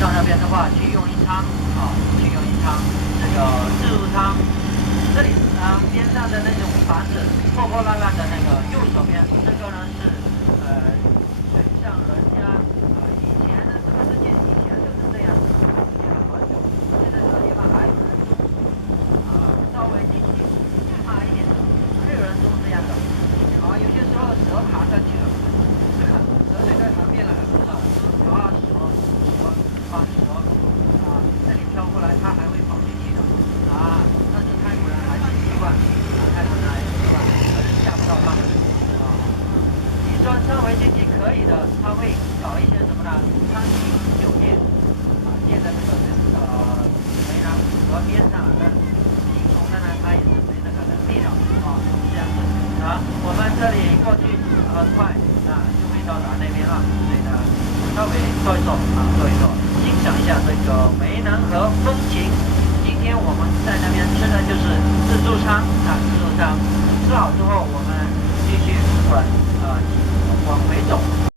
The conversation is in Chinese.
到那边的话，去用一舱去用一舱这个自助舱。这里边上的那种房子破破烂烂的那个右手边，这个呢是水上人家以前的这个世界以前就是这样子，建了好久，现在这个地方还有人住稍微进去大一点的，还有人住这样的有些时候蛇爬上去了，蛇就在旁边了，这里飘过来，它还会跑进去的但是泰国人还是习惯，泰国人还是习惯，还是吓不到他们你说稍微经济可以的，他会搞一些什么呢？餐厅、酒店建在这个湄南河边上，但行从的呢，他也是没那个能力的这样子我们这里过去很快就会到达那边了，所以呢，稍微坐一坐坐一坐，欣赏一下这个湄南河风情。今天我们在那边吃的就是自助餐自助餐吃好之后，我们继续往回走